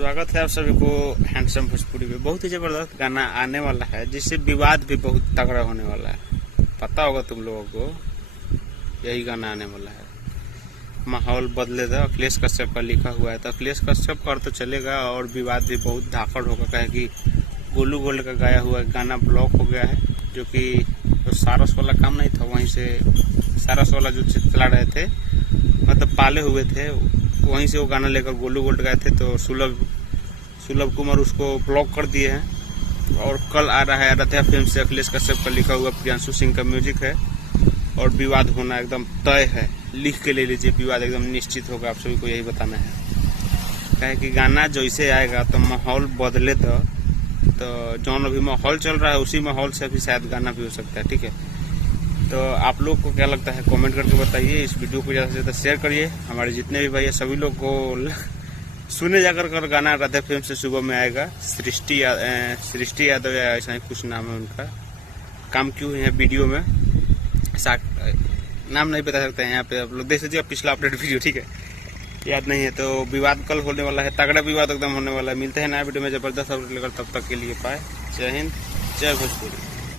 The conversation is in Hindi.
स्वागत है आप सभी को हैंडसम भोजपुरी में। बहुत ही जबरदस्त गाना आने वाला है जिससे विवाद भी बहुत तगड़ा होने वाला है। पता होगा तुम लोगों को, यही गाना आने वाला है। माहौल बदलेगा, अखिलेश कश्यप का लिखा हुआ है, तो अखिलेश कश्यप पर तो चलेगा और विवाद भी बहुत धाकड़ होगा। कहे कि गोलू गोल्ड का गाया हुआ गाना ब्लॉक हो गया है, जो कि तो सारस वाला काम नहीं था, वहीं से सारस वाला जो चला रहे थे, मतलब पाले हुए थे, वहीं से वो गाना लेकर गोलू गोल्ड गए थे। तो सुलभ कुमार उसको ब्लॉक कर दिए हैं। और कल आ रहा है आराध्या फिल्म से अखिलेश कश्यप का लिखा हुआ, प्रियांशु सिंह का म्यूजिक है, और विवाद होना एकदम तय है। लिख के ले लीजिए, विवाद एकदम निश्चित होगा। आप सभी को यही बताना है, कहे कि गाना जैसे आएगा तो माहौल बदले, तो जौन अभी माहौल चल रहा है उसी माहौल से अभी शायद गाना भी हो सकता है। ठीक है, तो आप लोग को क्या लगता है कमेंट करके बताइए। इस वीडियो को ज़्यादा से ज़्यादा शेयर करिए। हमारे जितने भी भाई है सभी लोग को सुने जाकर कर गाना राधे फिल्म से सुबह में आएगा। सृष्टि यादव या ऐसा ही कुछ नाम है उनका, काम क्यों है वीडियो में, नाम नहीं बता सकते हैं यहाँ पे। आप लोग देख लीजिए पिछला अपडेट वीडियो, ठीक है, याद नहीं है। तो विवाद कल होने वाला है, तगड़ा विवाद एकदम होने वाला है। मिलते हैं नया वीडियो में जबरदस्त अपडेट लेकर, तब तक के लिए पाए। जय हिंद, जय भोजपुरी।